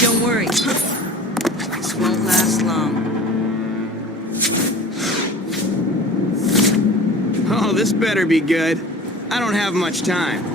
Don't worry. This won't last long. Oh, this better be good. I don't have much time.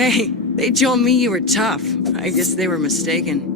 Hey, they told me you were tough. I guess they were mistaken.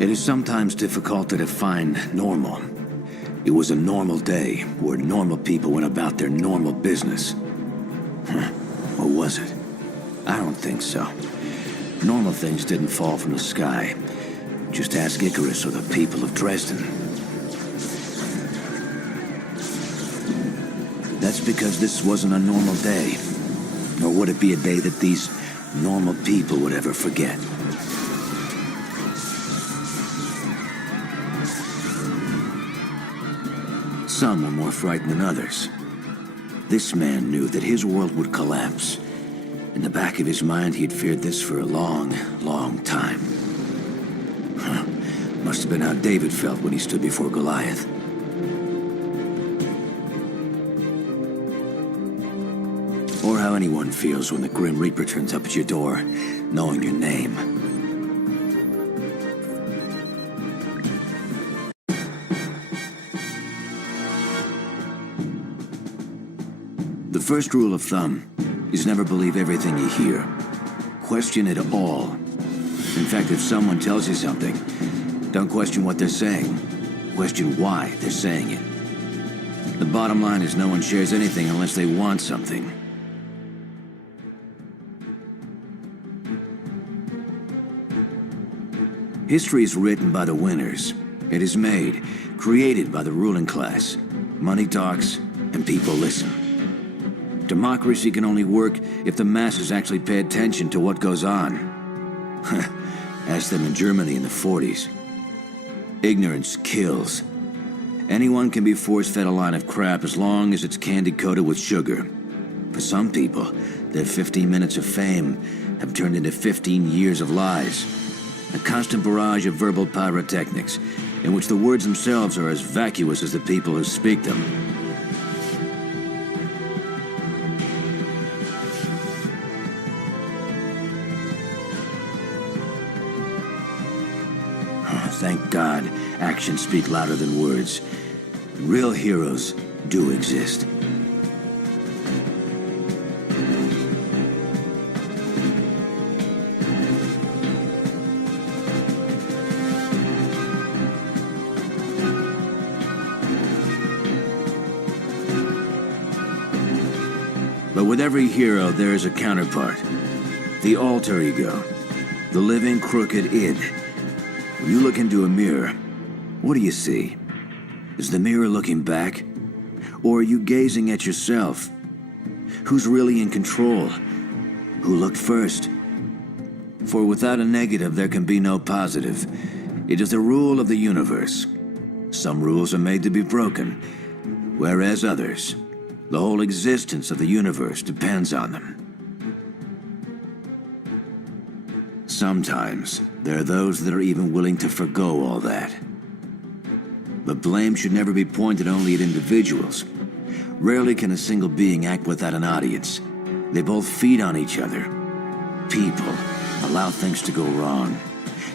It is sometimes difficult to define normal. It was a normal day where normal people went about their normal business. Or was it? I don't think so. Normal things didn't fall from the sky. Just ask Icarus or the people of Dresden. That's because this wasn't a normal day. Nor would it be a day that these normal people would ever forget. Some were more frightened than others. This man knew that his world would collapse. In the back of his mind, he had feared this for a long, long time. Must have been how David felt when he stood before Goliath. Or how anyone feels when the Grim Reaper turns up at your door, knowing your name. The first rule of thumb is never believe everything you hear. Question it all. In fact, if someone tells you something, don't question what they're saying. Question why they're saying it. The bottom line is no one shares anything unless they want something. History is written by the winners. It is made, created by the ruling class. Money talks, and people listen. Democracy can only work if the masses actually pay attention to what goes on. Ask them in Germany in the 40s. Ignorance kills. Anyone can be force-fed a line of crap as long as it's candy-coated with sugar. For some people, their 15 minutes of fame have turned into 15 years of lies. A constant barrage of verbal pyrotechnics, in which the words themselves are as vacuous as the people who speak them. Thank God, actions speak louder than words. Real heroes do exist. But with every hero, there is a counterpart. The alter ego. The living, crooked id. When you look into a mirror, what do you see? Is the mirror looking back? Or are you gazing at yourself? Who's really in control? Who looked first? For without a negative, there can be no positive. It is the rule of the universe. Some rules are made to be broken, whereas others, the whole existence of the universe depends on them. Sometimes, there are those that are even willing to forgo all that. But blame should never be pointed only at individuals. Rarely can a single being act without an audience. They both feed on each other. People allow things to go wrong.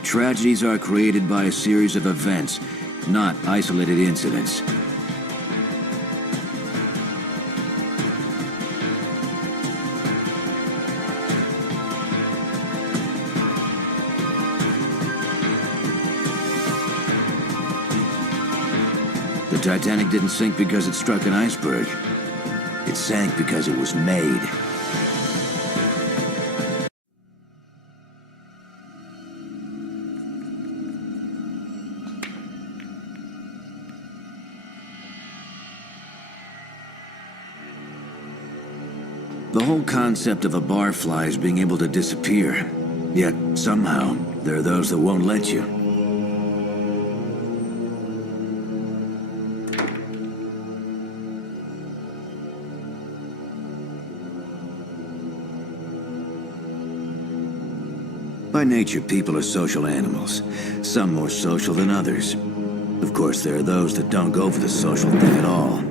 Tragedies are created by a series of events, not isolated incidents. The Titanic didn't sink because it struck an iceberg. It sank because it was made. The whole concept of a barfly is being able to disappear. Yet, somehow, there are those that won't let you. By nature, people are social animals, some more social than others. Of course, there are those that don't go for the social thing at all.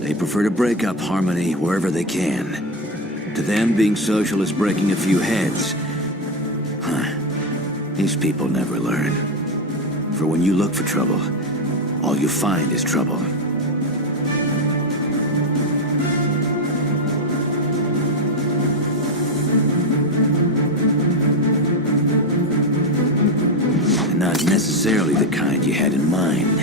They prefer to break up harmony wherever they can. To them, being social is breaking a few heads. These people never learn. For when you look for trouble, all you find is trouble. Not necessarily the kind you had in mind.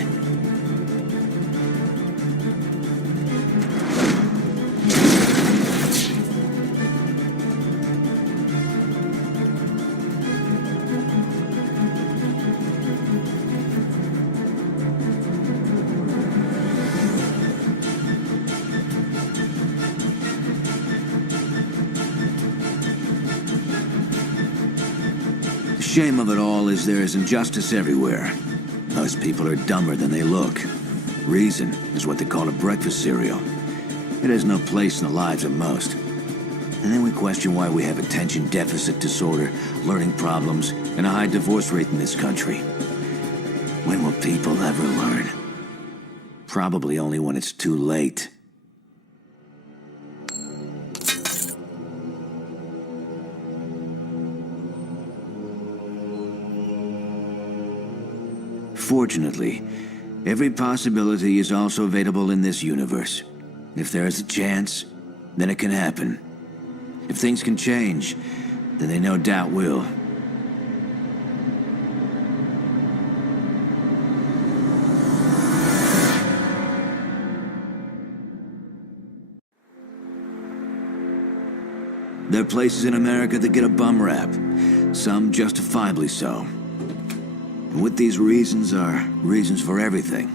The shame of it all is there is injustice everywhere. Most people are dumber than they look. Reason is what they call a breakfast cereal. It has no place in the lives of most. And then we question why we have attention deficit disorder, learning problems, and a high divorce rate in this country. When will people ever learn? Probably only when it's too late. Fortunately, every possibility is also available in this universe. If there is a chance, then it can happen. If things can change, then they no doubt will. There are places in America that get a bum rap, some justifiably so. And with these reasons are reasons for everything.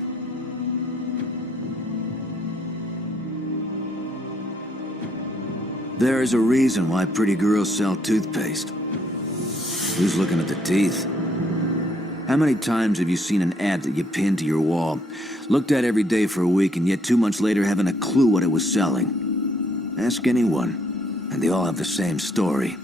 There is a reason why pretty girls sell toothpaste. Who's looking at the teeth? How many times have you seen an ad that you pinned to your wall, looked at every day for a week, and yet 2 months later haven't a clue what it was selling? Ask anyone, and they all have the same story.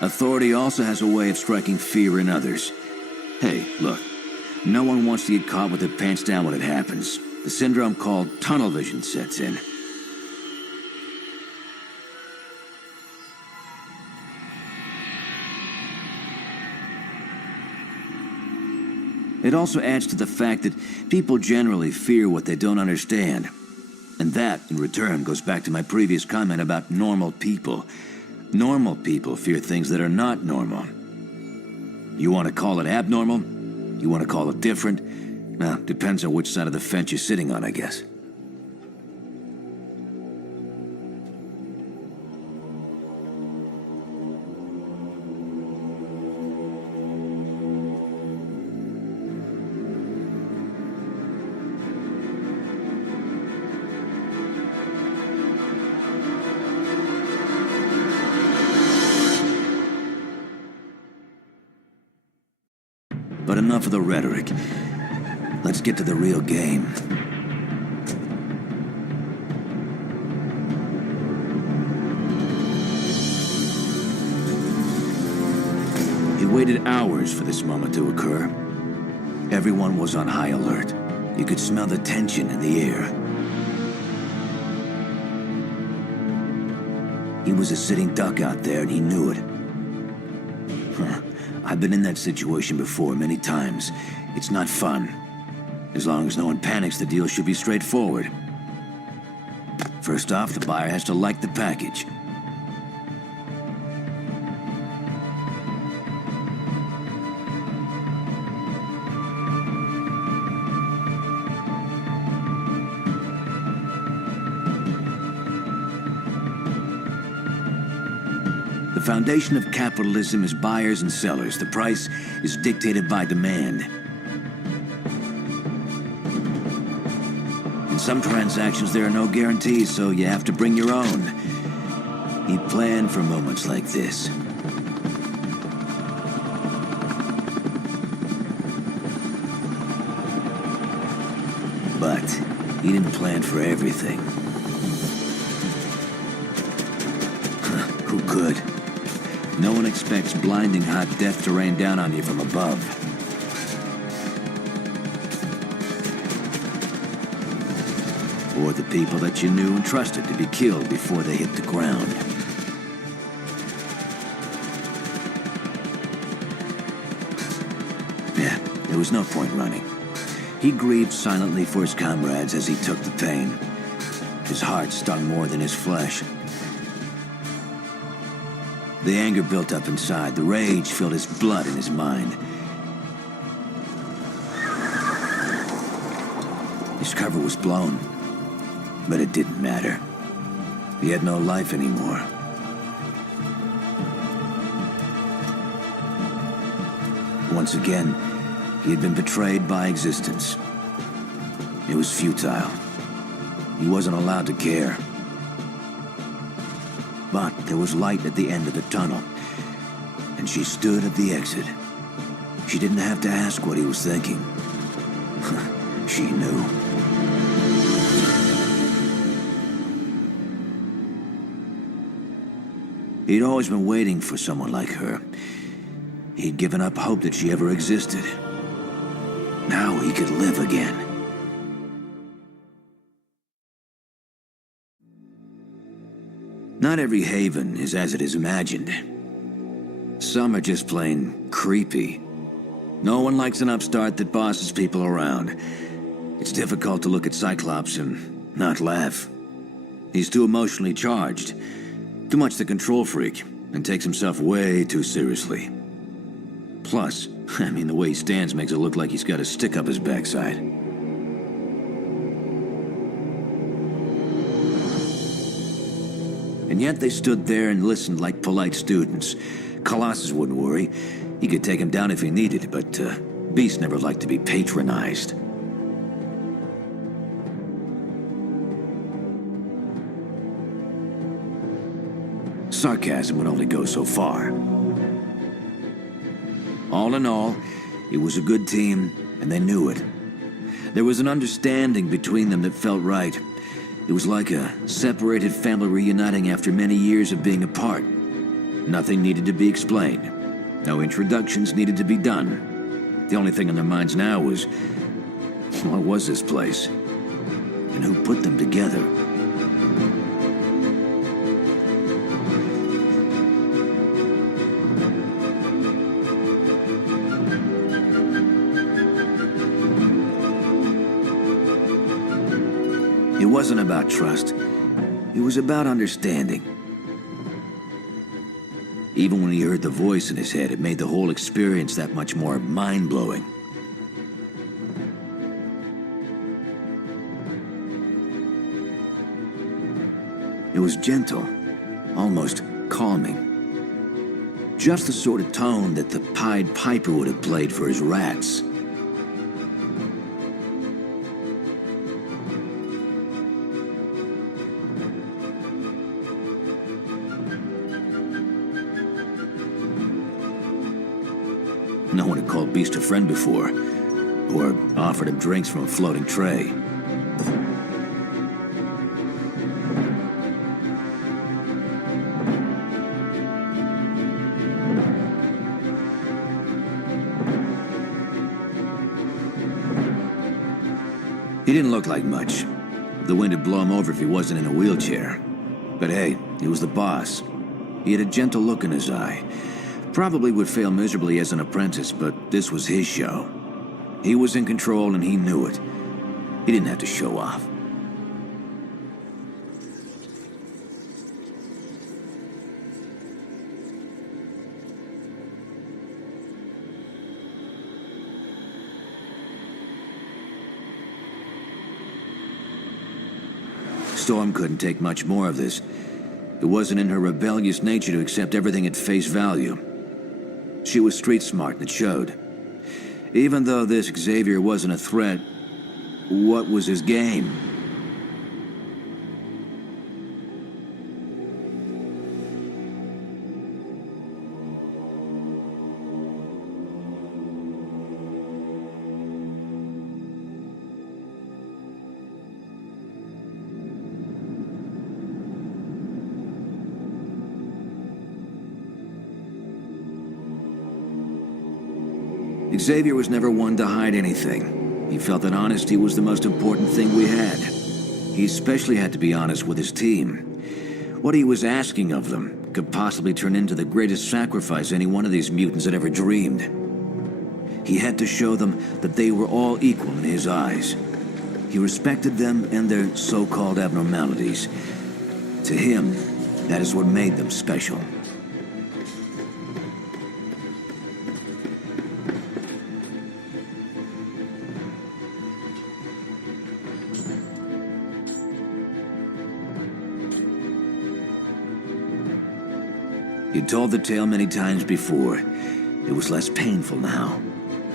Authority also has a way of striking fear in others. Hey, look, no one wants to get caught with their pants down when it happens. The syndrome called tunnel vision sets in. It also adds to the fact that people generally fear what they don't understand. And that, in return, goes back to my previous comment about normal people. Normal people fear things that are not normal. You want to call it abnormal? You want to call it different? Well, depends on which side of the fence you're sitting on, I guess. But enough of the rhetoric. Let's get to the real game. He waited hours for this moment to occur. Everyone was on high alert. You could smell the tension in the air. He was a sitting duck out there, and he knew it. I've been in that situation before many times. It's not fun. As long as no one panics, the deal should be straightforward. First off, the buyer has to like the package. The foundation of capitalism is buyers and sellers. The price is dictated by demand. In some transactions, there are no guarantees, so you have to bring your own. He planned for moments like this. But he didn't plan for everything. Who could? No one expects blinding hot death to rain down on you from above. Or the people that you knew and trusted to be killed before they hit the ground. Yeah, there was no point running. He grieved silently for his comrades as he took the pain. His heart stung more than his flesh. The anger built up inside. The rage filled his blood and his mind. His cover was blown, but it didn't matter. He had no life anymore. Once again, he had been betrayed by existence. It was futile. He wasn't allowed to care. But there was light at the end of the tunnel, and she stood at the exit. She didn't have to ask what he was thinking. She knew. He'd always been waiting for someone like her. He'd given up hope that she ever existed. Now he could live again. Not every haven is as it is imagined. Some are just plain creepy. No one likes an upstart that bosses people around. It's difficult to look at Cyclops and not laugh. He's too emotionally charged, too much the control freak, and takes himself way too seriously. Plus, the way he stands makes it look like he's got a stick up his backside. And yet they stood there and listened like polite students. Colossus wouldn't worry. He could take him down if he needed, but Beast never liked to be patronized. Sarcasm would only go so far. All in all, it was a good team, and they knew it. There was an understanding between them that felt right. It was like a separated family reuniting after many years of being apart. Nothing needed to be explained. No introductions needed to be done. The only thing on their minds now was, what was this place? And who put them together? It wasn't about trust. It was about understanding. Even when he heard the voice in his head, it made the whole experience that much more mind-blowing. It was gentle, almost calming. Just the sort of tone that the Pied Piper would have played for his rats. No one had called Beast a friend before, or offered him drinks from a floating tray. He didn't look like much. The wind would blow him over if he wasn't in a wheelchair. But hey, he was the boss. He had a gentle look in his eye. Probably would fail miserably as an apprentice, but this was his show. He was in control and he knew it. He didn't have to show off. Storm couldn't take much more of this. It wasn't in her rebellious nature to accept everything at face value. She was street smart, and it showed. Even though this Xavier wasn't a threat, what was his game? Xavier was never one to hide anything. He felt that honesty was the most important thing we had. He especially had to be honest with his team. What he was asking of them could possibly turn into the greatest sacrifice any one of these mutants had ever dreamed. He had to show them that they were all equal in his eyes. He respected them and their so-called abnormalities. To him, that is what made them special. He'd told the tale many times before. It was less painful now.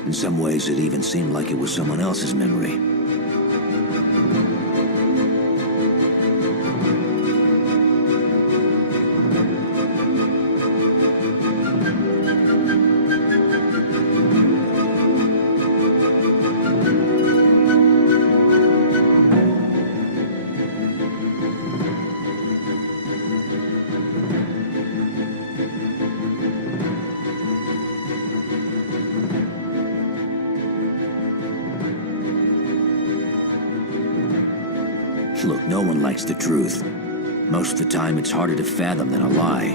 In some ways, it even seemed like it was someone else's memory. Look, no one likes the truth. Most of the time, it's harder to fathom than a lie.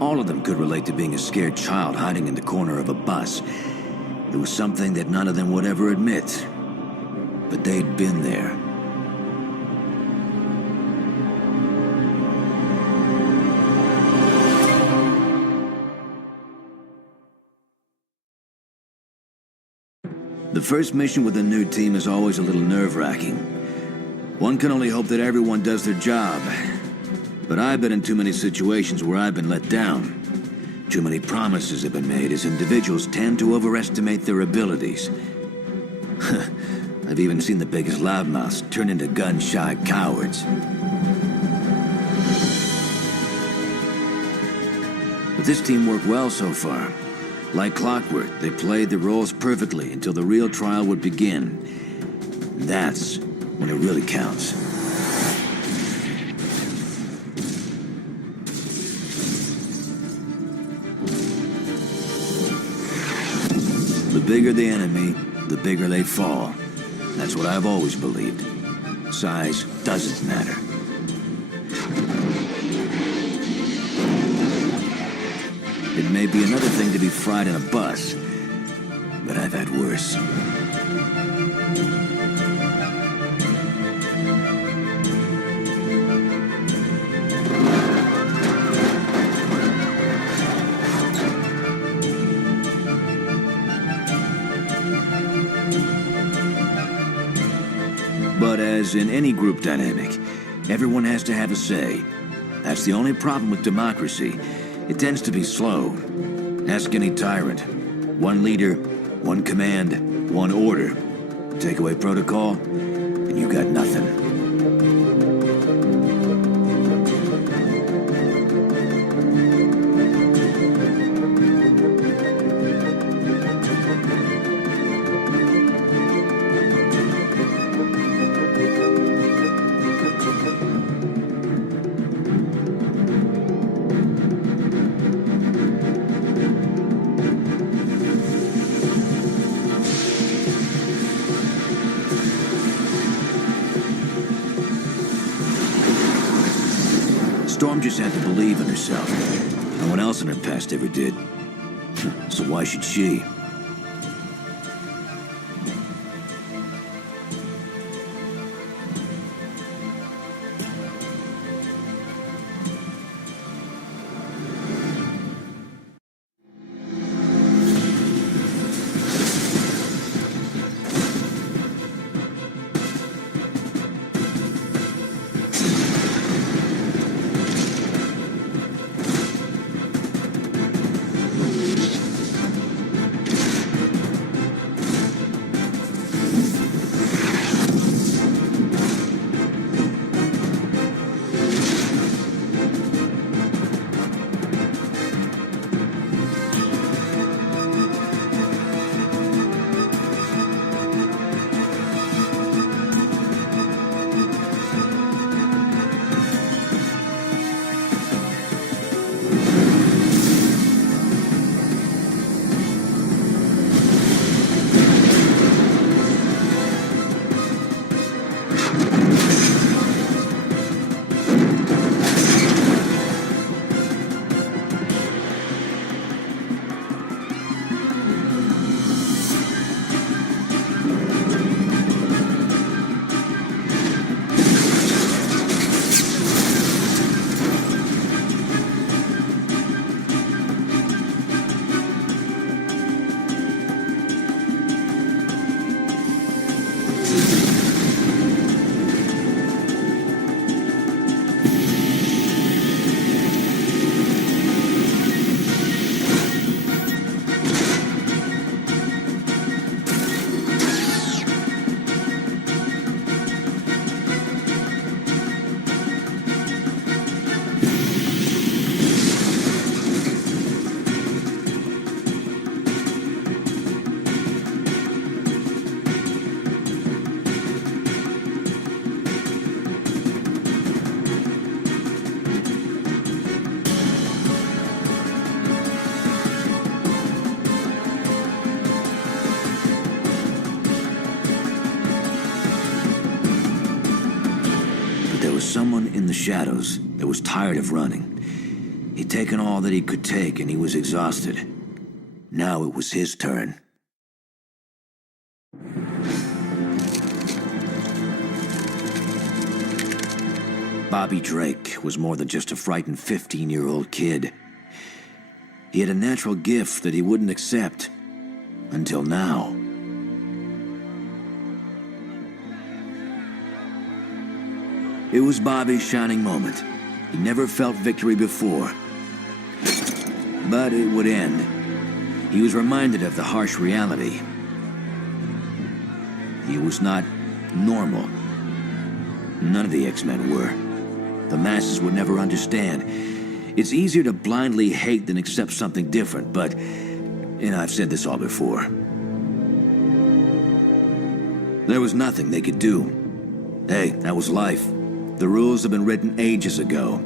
All of them could relate to being a scared child hiding in the corner of a bus. It was something that none of them would ever admit. But they'd been there. The first mission with a new team is always a little nerve-wracking. One can only hope that everyone does their job. But I've been in too many situations where I've been let down. Too many promises have been made as individuals tend to overestimate their abilities. I've even seen the biggest loudmouths turn into gun-shy cowards. But this team worked well so far. Like clockwork, they played the roles perfectly until the real trial would begin. That's when it really counts. The bigger the enemy, the bigger they fall. That's what I've always believed. Size doesn't matter. It may be another thing to be fried in a bus, but I've had worse. But as in any group dynamic, everyone has to have a say. That's the only problem with democracy. It tends to be slow. Ask any tyrant. One leader, one command, one order. Take away protocol, and you got nothing. Storm just had to believe in herself. No one else in her past ever did. So why should she? the shadows that was tired of running. He'd taken all that he could take and he was exhausted. Now it was his turn. Bobby Drake was more than just a frightened 15-year-old kid. He had a natural gift that he wouldn't accept. Until now. It was Bobby's shining moment. He never felt victory before. But it would end. He was reminded of the harsh reality. He was not normal. None of the X-Men were. The masses would never understand. It's easier to blindly hate than accept something different, but... and I've said this all before. There was nothing they could do. Hey, that was life. The rules have been written ages ago.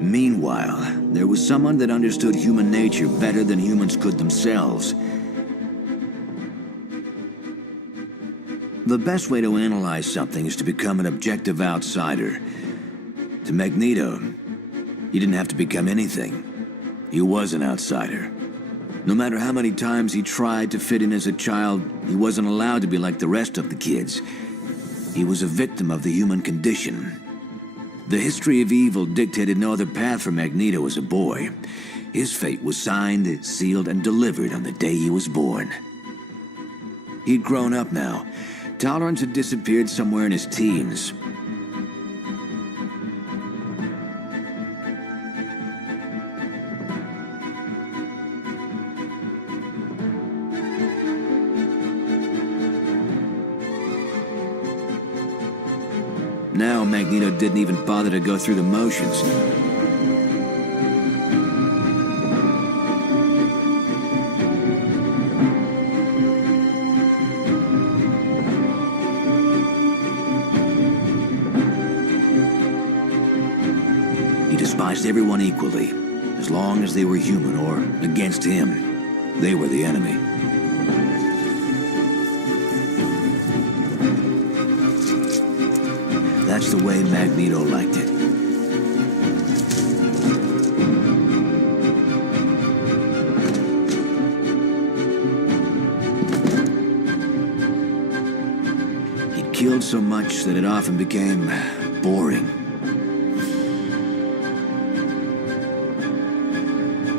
Meanwhile, there was someone that understood human nature better than humans could themselves. The best way to analyze something is to become an objective outsider. To Magneto, he didn't have to become anything. He was an outsider. No matter how many times he tried to fit in as a child, he wasn't allowed to be like the rest of the kids. He was a victim of the human condition. The history of evil dictated no other path for Magneto as a boy. His fate was signed, sealed, and delivered on the day he was born. He'd grown up now. Tolerance had disappeared somewhere in his teens. Now Magneto didn't even bother to go through the motions. He despised everyone equally, as long as they were human or against him. They were the enemy. That's the way Magneto liked it. He'd killed so much that it often became boring.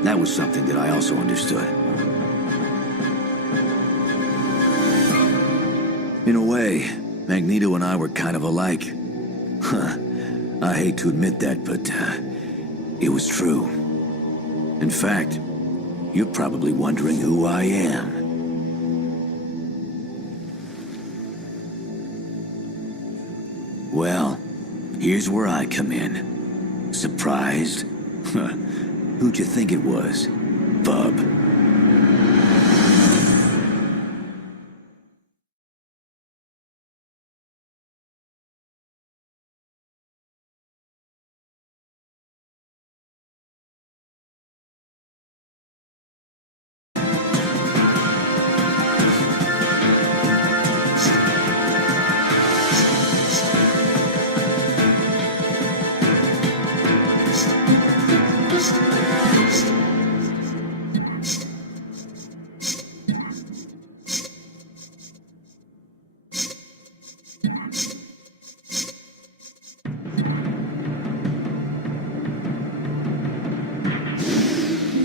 That was something that I also understood. In a way, Magneto and I were kind of alike. I hate to admit that, but it was true. In fact, you're probably wondering who I am. Well, here's where I come in. Surprised? Who'd you think it was, bub?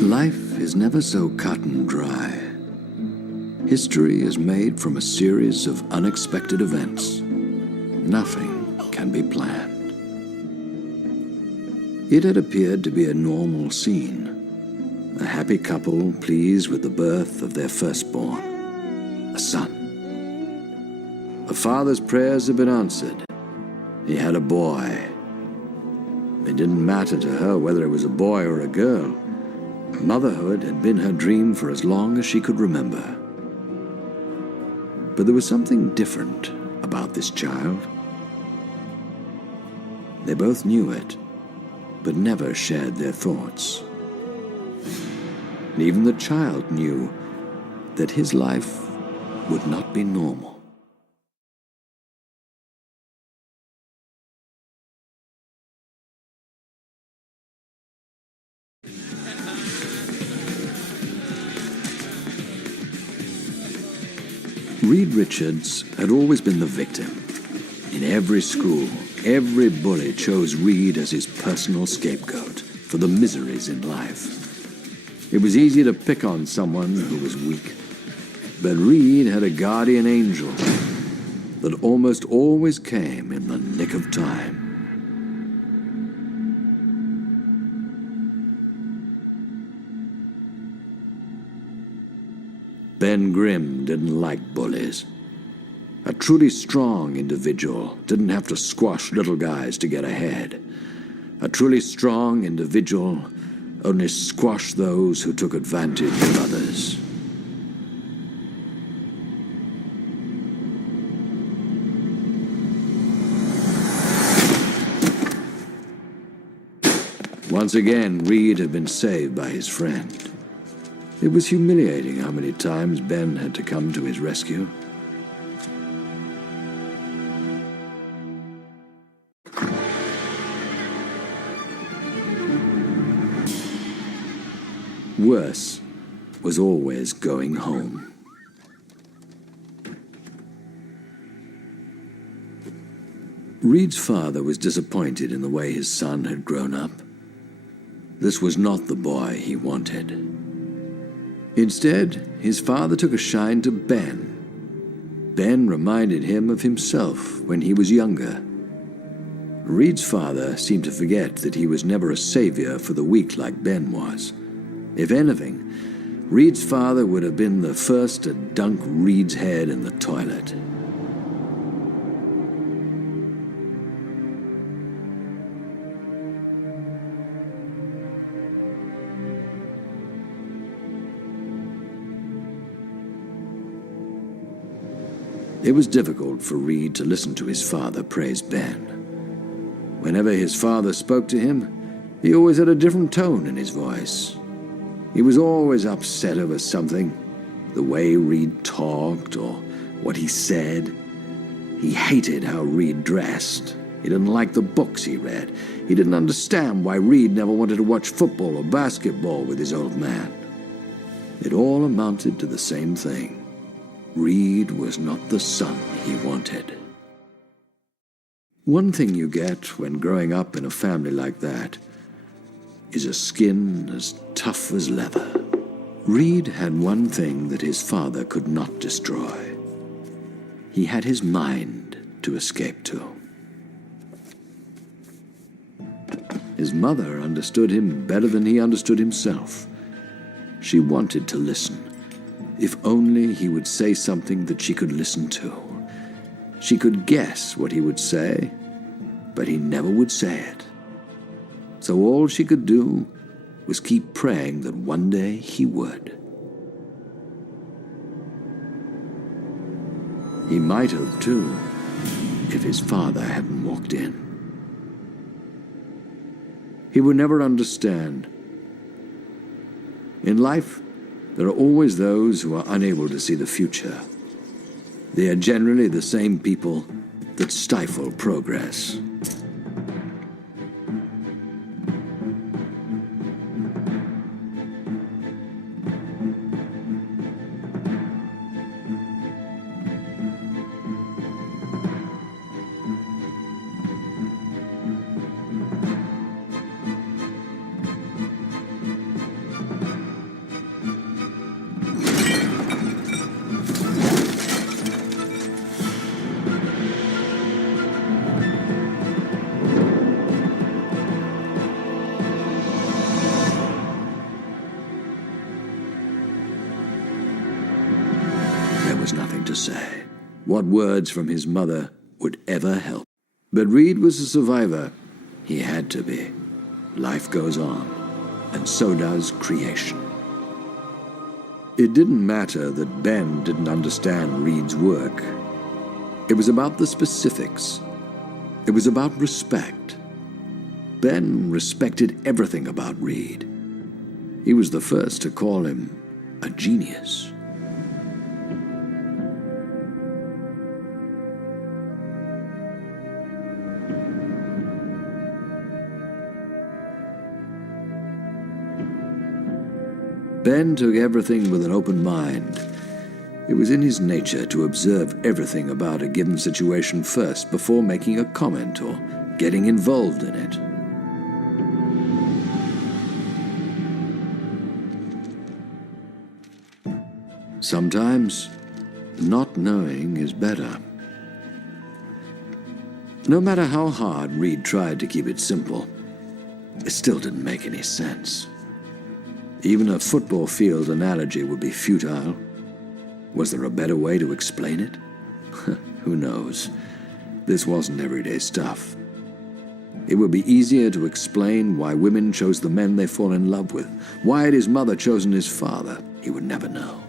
Life is never so cut and dry. History is made from a series of unexpected events. Nothing can be planned. It had appeared to be a normal scene. A happy couple pleased with the birth of their firstborn, a son. The father's prayers had been answered. He had a boy. It didn't matter to her whether it was a boy or a girl. Motherhood had been her dream for as long as she could remember. But there was something different about this child. They both knew it, but never shared their thoughts. Even the child knew that his life would not be normal. Reed Richards had always been the victim. In every school, every bully chose Reed as his personal scapegoat for the miseries in life. It was easy to pick on someone who was weak, but Reed had a guardian angel that almost always came in the nick of time. Ben Grimm didn't like bullies. A truly strong individual didn't have to squash little guys to get ahead. A truly strong individual only squashed those who took advantage of others. Once again, Reed had been saved by his friend. It was humiliating how many times Ben had to come to his rescue. Worse was always going home. Reed's father was disappointed in the way his son had grown up. This was not the boy he wanted. Instead, his father took a shine to Ben. Ben reminded him of himself when he was younger. Reed's father seemed to forget that he was never a savior for the weak like Ben was. If anything, Reed's father would have been the first to dunk Reed's head in the toilet. It was difficult for Reed to listen to his father praise Ben. Whenever his father spoke to him, he always had a different tone in his voice. He was always upset over something, the way Reed talked or what he said. He hated how Reed dressed. He didn't like the books he read. He didn't understand why Reed never wanted to watch football or basketball with his old man. It all amounted to the same thing. Reed was not the son he wanted. One thing you get when growing up in a family like that is a skin as tough as leather. Reed had one thing that his father could not destroy. He had his mind to escape to. His mother understood him better than he understood himself. She wanted to listen. If only he would say something that she could listen to. She could guess what he would say, but he never would say it. So all she could do was keep praying that one day he would. He might have, too, if his father hadn't walked in. He would never understand. In life, there are always those who are unable to see the future. They are generally the same people that stifle progress. Nothing to say. What words from his mother would ever help? But Reed was a survivor. He had to be. Life goes on, and so does creation. It didn't matter that Ben didn't understand Reed's work. It was about the specifics. It was about respect. Ben respected everything about Reed. He was the first to call him a genius. Ben took everything with an open mind. It was in his nature to observe everything about a given situation first before making a comment or getting involved in it. Sometimes, not knowing is better. No matter how hard Reed tried to keep it simple, it still didn't make any sense. Even a football field analogy would be futile. Was there a better way to explain it? Who knows? This wasn't everyday stuff. It would be easier to explain why women chose the men they fall in love with. Why had his mother chosen his father? He would never know.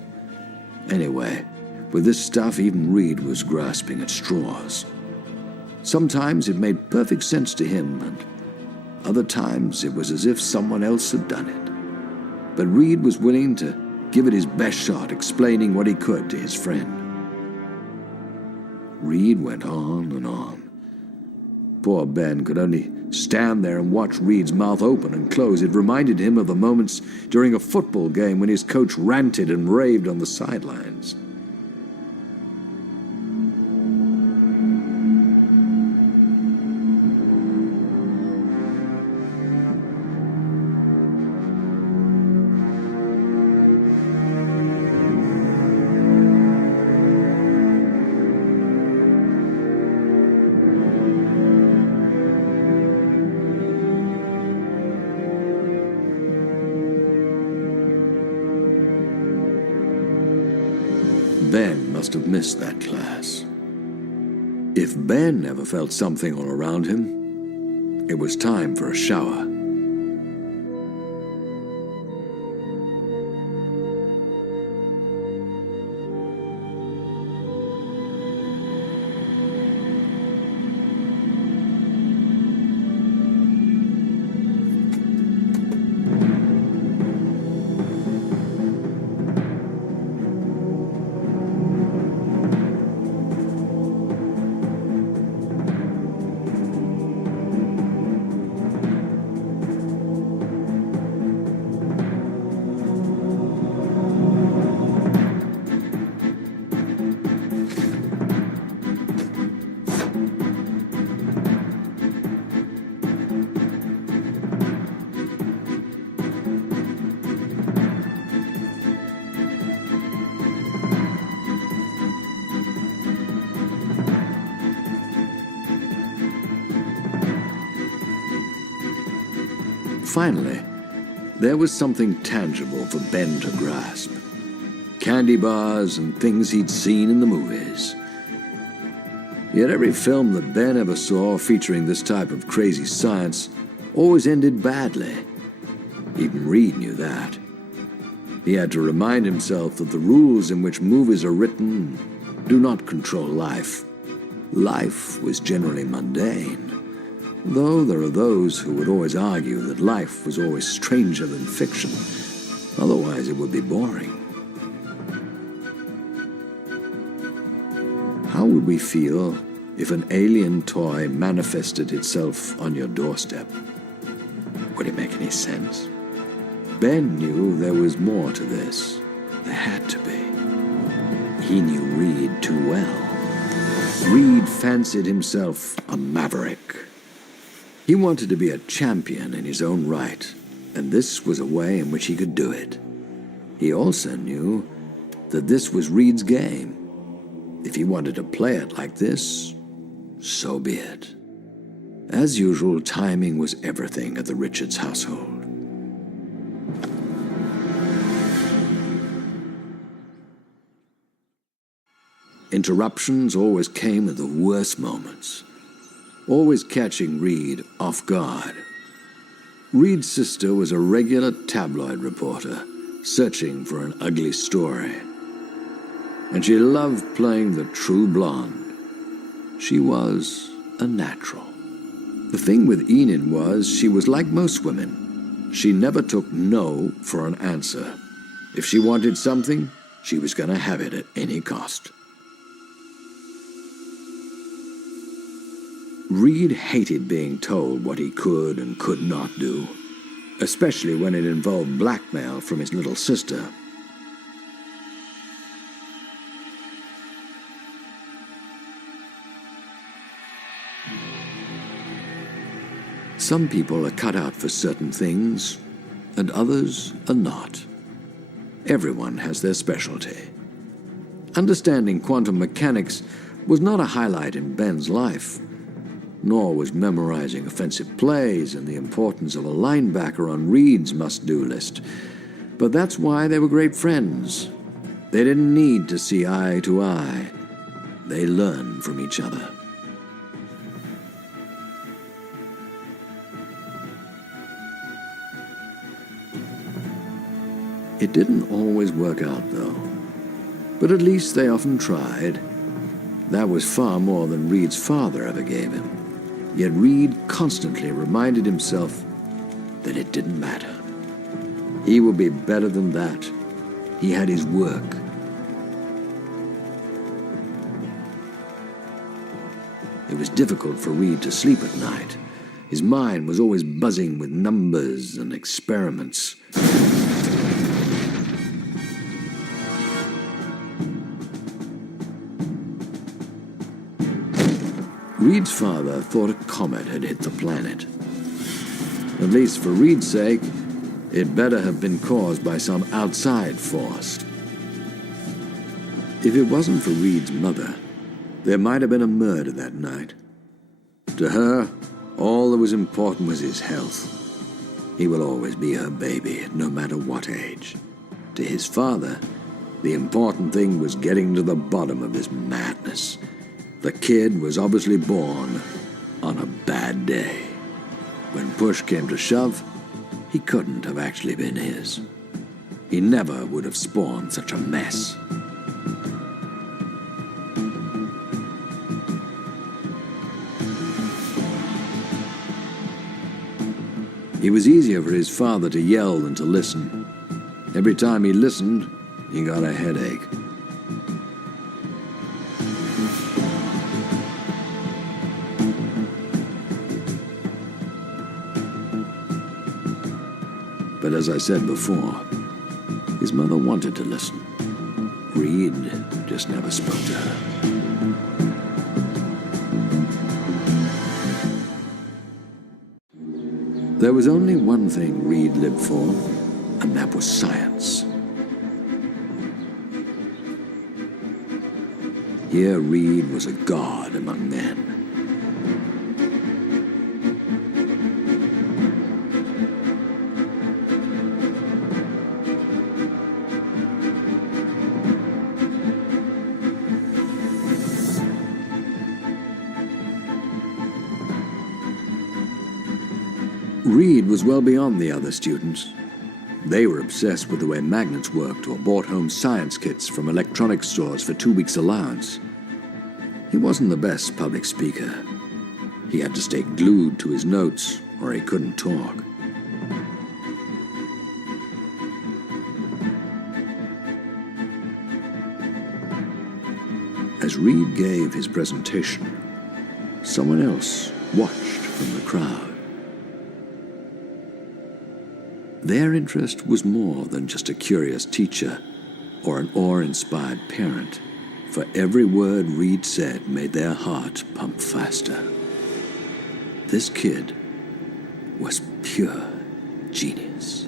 Anyway, with this stuff, even Reed was grasping at straws. Sometimes it made perfect sense to him, and other times it was as if someone else had done it. But Reed was willing to give it his best shot, explaining what he could to his friend. Reed went on and on. Poor Ben could only stand there and watch Reed's mouth open and close. It reminded him of the moments during a football game when his coach ranted and raved on the sidelines. Ben must have missed that class. If Ben ever felt something all around him, it was time for a shower. Finally, there was something tangible for Ben to grasp. Candy bars and things he'd seen in the movies. Yet every film that Ben ever saw featuring this type of crazy science always ended badly. Even Reed knew that. He had to remind himself that the rules in which movies are written do not control life. Life was generally mundane. Though there are those who would always argue that life was always stranger than fiction. Otherwise, it would be boring. How would we feel if an alien toy manifested itself on your doorstep? Would it make any sense? Ben knew there was more to this. There had to be. He knew Reed too well. Reed fancied himself a maverick. He wanted to be a champion in his own right, and this was a way in which he could do it. He also knew that this was Reed's game. If he wanted to play it like this, so be it. As usual, timing was everything at the Richards household. Interruptions always came at the worst moments, always catching Reed off guard. Reed's sister was a regular tabloid reporter, searching for an ugly story. And she loved playing the true blonde. She was a natural. The thing with Enid was she was like most women. She never took no for an answer. If she wanted something, she was going to have it at any cost. Reed hated being told what he could and could not do, especially when it involved blackmail from his little sister. Some people are cut out for certain things, and others are not. Everyone has their specialty. Understanding quantum mechanics was not a highlight in Ben's life, nor was memorizing offensive plays and the importance of a linebacker on Reed's must-do list. But that's why they were great friends. They didn't need to see eye to eye. They learned from each other. It didn't always work out, though. But at least they often tried. That was far more than Reed's father ever gave him. Yet Reed constantly reminded himself that it didn't matter. He would be better than that. He had his work. It was difficult for Reed to sleep at night. His mind was always buzzing with numbers and experiments. Reed's father thought a comet had hit the planet. At least for Reed's sake, it better have been caused by some outside force. If it wasn't for Reed's mother, there might have been a murder that night. To her, all that was important was his health. He will always be her baby, no matter what age. To his father, the important thing was getting to the bottom of this madness. The kid was obviously born on a bad day. When push came to shove, he couldn't have actually been his. He never would have spawned such a mess. It was easier for his father to yell than to listen. Every time he listened, he got a headache. But as I said before, his mother wanted to listen. Reed just never spoke to her. There was only one thing Reed lived for, and that was science. Here Reed was a god among men. Reed was well beyond the other students. They were obsessed with the way magnets worked or bought home science kits from electronics stores for 2 weeks' allowance. He wasn't the best public speaker. He had to stay glued to his notes or he couldn't talk. As Reed gave his presentation, someone else watched from the crowd. Their interest was more than just a curious teacher or an awe-inspired parent, for every word Reed said made their heart pump faster. This kid was pure genius.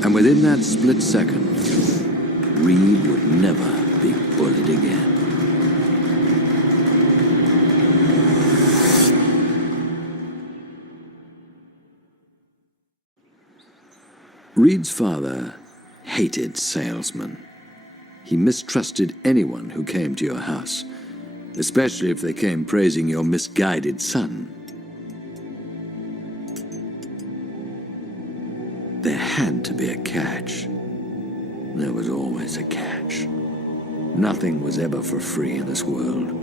And within that split second, Reed would never be bullied again. Reed's father hated salesmen. He mistrusted anyone who came to your house, especially if they came praising your misguided son. There had to be a catch. There was always a catch. Nothing was ever for free in this world.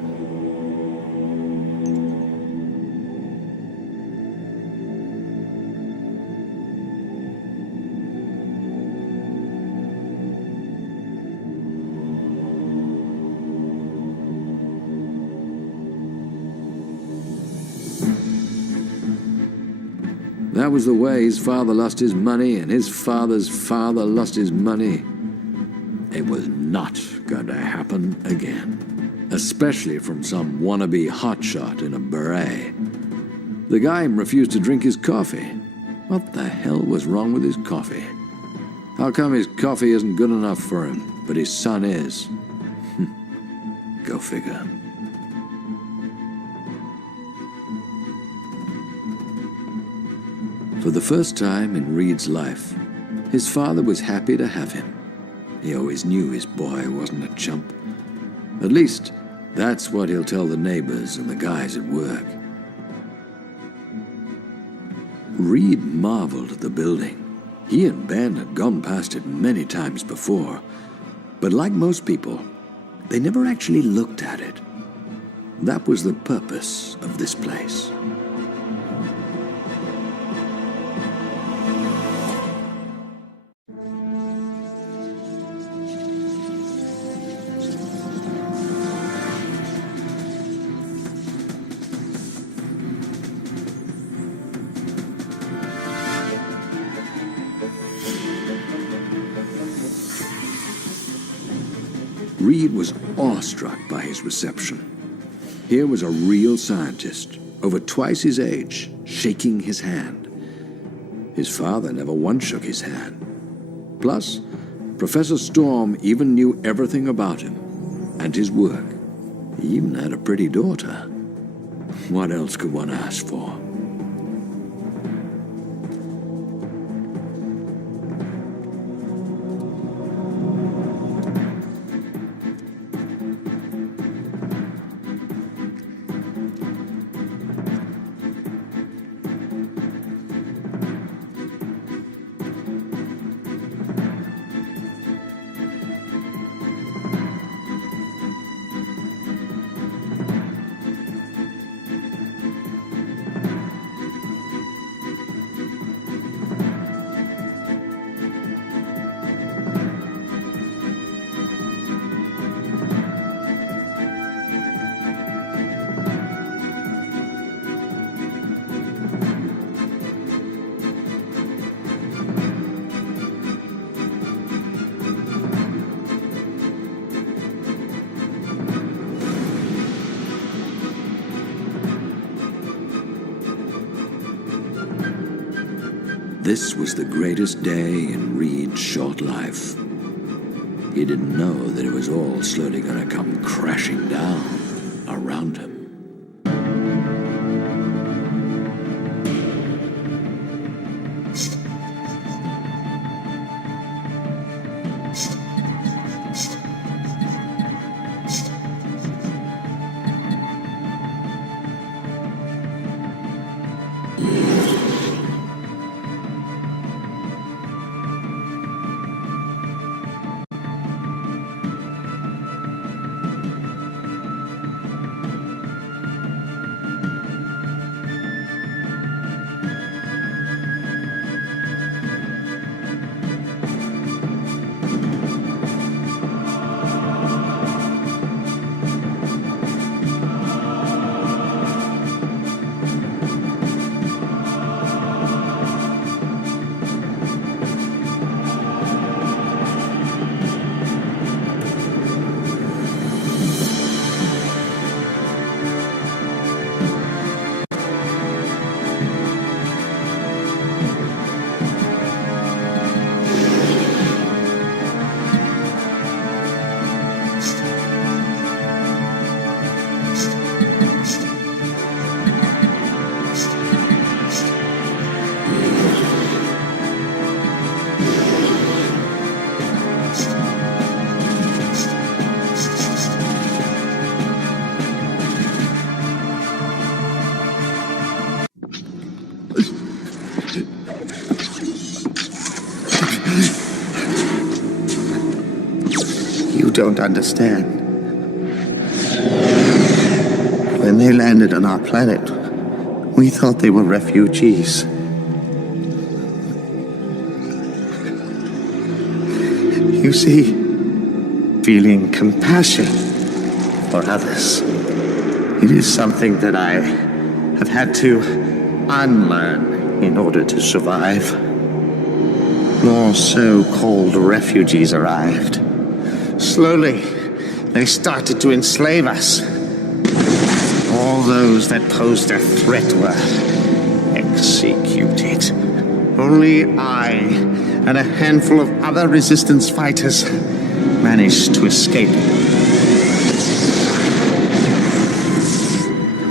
that was the way his father lost his money, and his father's father lost his money. It was not going to happen again. Especially from some wannabe hotshot in a beret. The guy refused to drink his coffee. What the hell was wrong with his coffee? How come his coffee isn't good enough for him, but his son is? Go figure. For the first time in Reed's life, his father was happy to have him. He always knew his boy wasn't a chump. At least, that's what he'll tell the neighbors and the guys at work. Reed marveled at the building. He and Ben had gone past it many times before, but like most people, they never actually looked at it. That was the purpose of this place. Reed was awestruck by his reception. Here was a real scientist, over twice his age, shaking his hand. His father never once shook his hand. Plus, Professor Storm even knew everything about him and his work. He even had a pretty daughter. What else could one ask for? This was the greatest day in Reed's short life. He didn't know that it was all slowly going to come crashing down around him. You don't understand. When they landed on our planet, we thought they were refugees. You see, feeling compassion for others, it is something that I have had to unlearn. in order to survive. More so-called refugees arrived. Slowly, they started to enslave us. All those that posed a threat were executed. Only I and a handful of other resistance fighters managed to escape.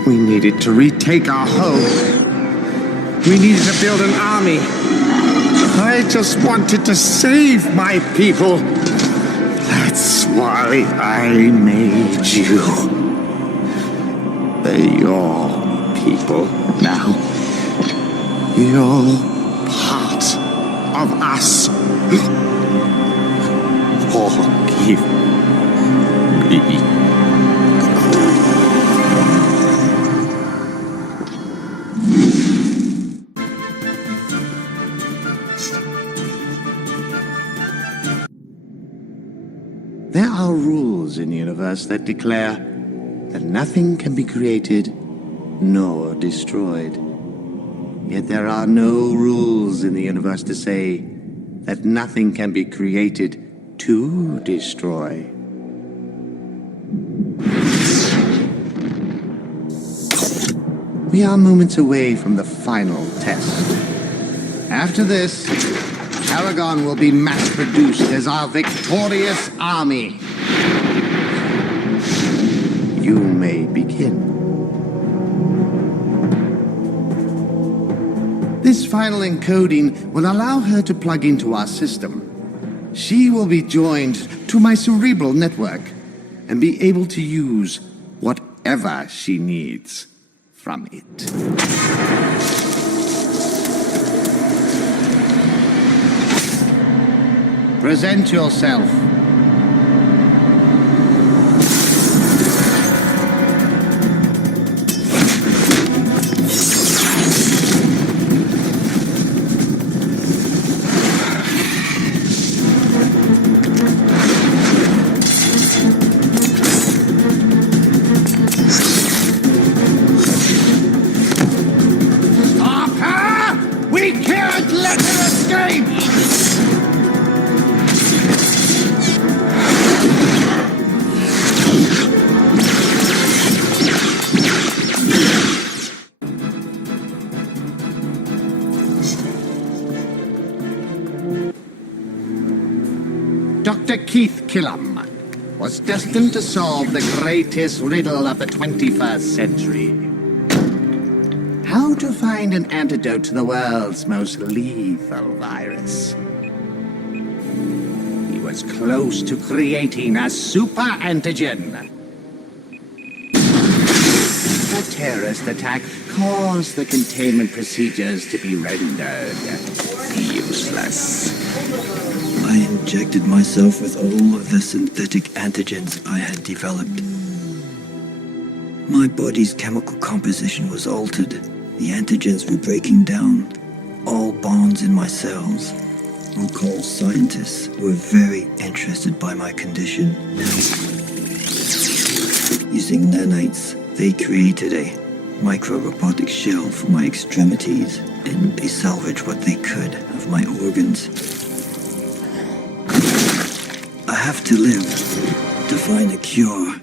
We needed to retake our home. We needed to build an army. I just wanted to save my people. That's why I made you. They're your people now. You're part of us. Forgive me. There are rules in the universe that declare that nothing can be created nor destroyed. Yet there are no rules in the universe to say that nothing can be created to destroy. We are moments away from the final test. After this, Paragon will be mass-produced as our victorious army. You may begin. This final encoding will allow her to plug into our system. She will be joined to my cerebral network and be able to use whatever she needs from it. Present yourself. Stop her! We can't let her escape! Dr. Keith Killam was destined to solve the greatest riddle of the 21st century. How to find an antidote to the world's most lethal virus. He was close to creating a super antigen. A terrorist attack caused the containment procedures to be rendered useless. I injected myself with all of the synthetic antigens I had developed. My body's chemical composition was altered. The antigens were breaking down all bonds in my cells. Local scientists were very interested by my condition. Using nanites, they created a micro-robotic shell for my extremities, and they salvaged what they could of my organs. I have to live to find a cure.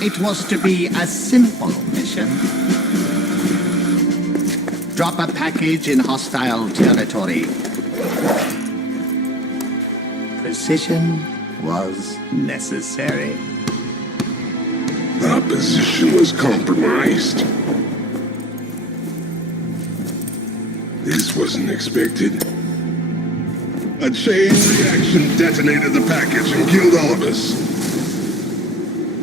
It was to be a simple mission. Drop a package in hostile territory. Precision was necessary. Our position was compromised. This wasn't expected. A chain reaction detonated the package and killed all of us.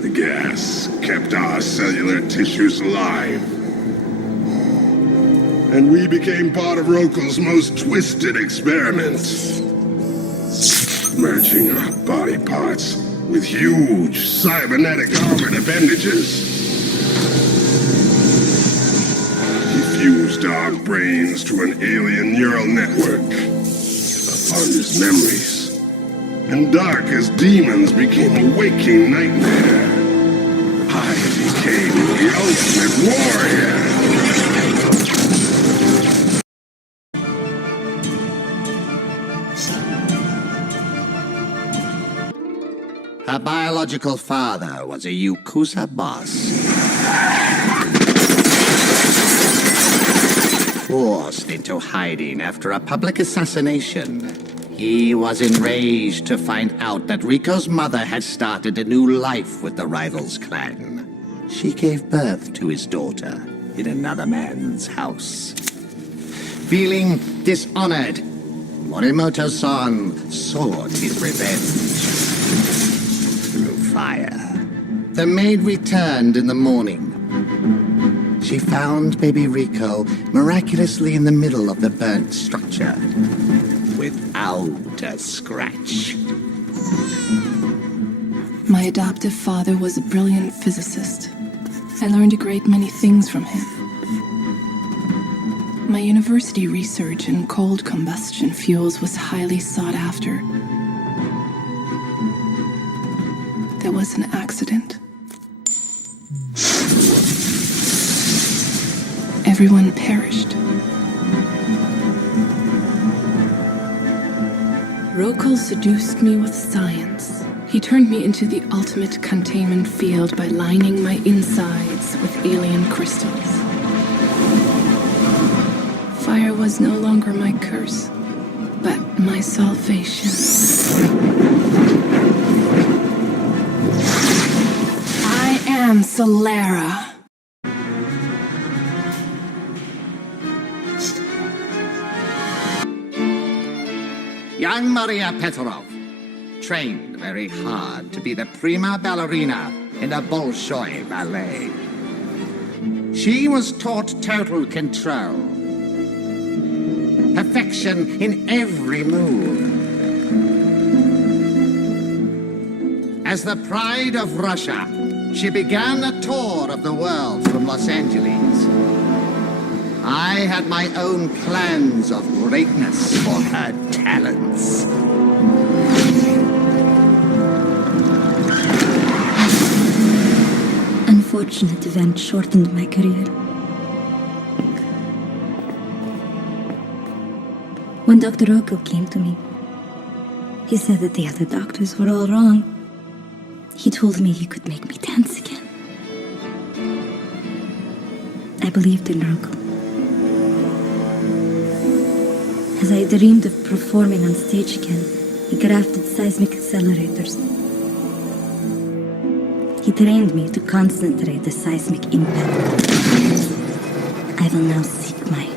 The gas kept our cellular tissues alive. And we became part of Rokel's most twisted experiments. Merging our body parts with huge cybernetic armored appendages. He fused our brains to an alien neural network. Upon his memories, and dark as demons became a waking nightmare. I became the ultimate warrior. Her biological father was a Yakuza boss. Forced into hiding after a public assassination, he was enraged to find out that Rico's mother had started a new life with the rivals clan. She gave birth to his daughter in another man's house. Feeling dishonored, Morimoto-san sought his revenge through fire. The maid returned in the morning. She found baby Rico miraculously in the middle of the burnt structure, without a scratch. My adoptive father was a brilliant physicist. I learned a great many things from him. My university research in cold combustion fuels was highly sought after. There was an accident. Everyone perished. Rokal seduced me with science. He turned me into the ultimate containment field by lining my insides with alien crystals. Fire was no longer my curse, but my salvation. I am Solera. Young Maria Petrov trained very hard to be the prima ballerina in a Bolshoi ballet. She was taught total control, perfection in every move. As the pride of Russia, she began a tour of the world from Los Angeles. I had my own plans of greatness for her talents. Unfortunate event shortened my career. When Dr. Rokal came to me, he said that the other doctors were all wrong. He told me he could make me dance again. I believed in Rokal. As I dreamed of performing on stage again, he crafted seismic accelerators. He trained me to concentrate the seismic impact. I will now seek my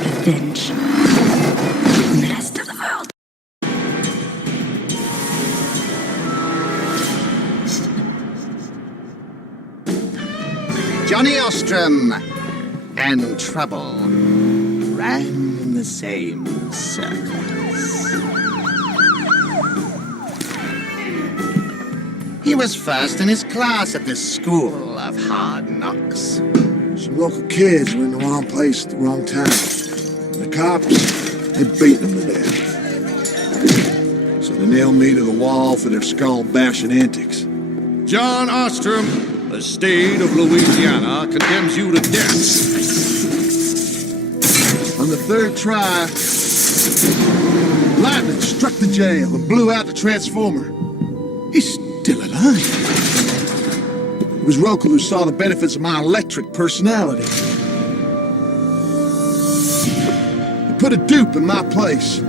revenge on the rest of the world. Johnny Ostrom and Trouble ran in the same circles. He was first in his class at this school of hard knocks. Some local kids were in the wrong place at the wrong time. The cops, they beat them to death. So they nailed me to the wall for their skull-bashing antics. John Ostrom, the state of Louisiana, condemns you to death. On the third try, lightning struck the jail and blew out the transformer. He's still alive. It was Rokal who saw the benefits of my electric personality. He put a dupe in my place.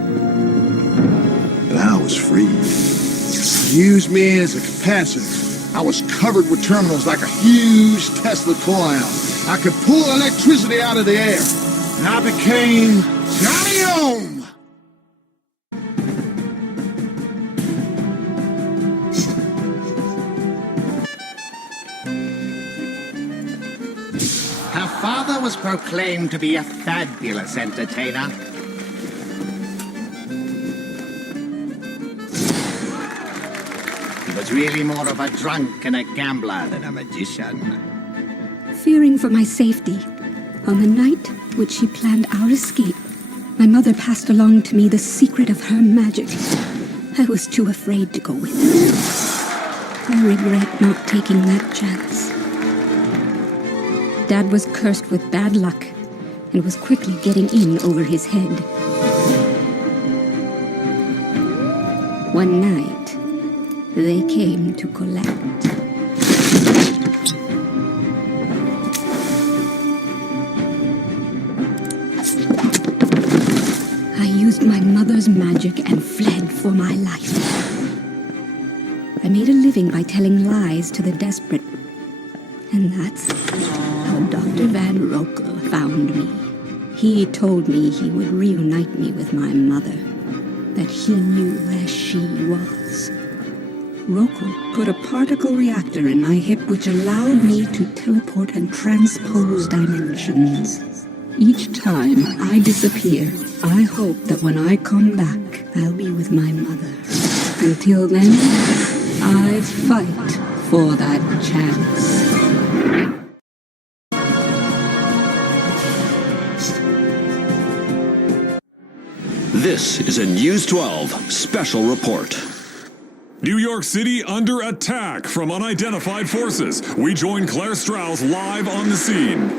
And I was free. He used me as a capacitor. I was covered with terminals like a huge Tesla coil. I could pull electricity out of the air. And I became Johnny Ohm! Her father was proclaimed to be a fabulous entertainer. He was really more of a drunk and a gambler than a magician. Fearing for my safety, on the night which she planned our escape, my mother passed along to me the secret of her magic. I was too afraid to go with her. I regret not taking that chance. Dad was cursed with bad luck and was quickly getting in over his head. One night, they came to collect. I used my mother's magic and fled for my life. I made a living by telling lies to the desperate. And that's how Dr. Van Rokel found me. He told me he would reunite me with my mother, that he knew where she was. Rokel put a particle reactor in my hip which allowed me to teleport and transpose dimensions. Each time I disappear, I hope that when I come back, I'll be with my mother. Until then, I fight for that chance. This is a News 12 special report. New York City under attack from unidentified forces. We join Claire Strauss live on the scene.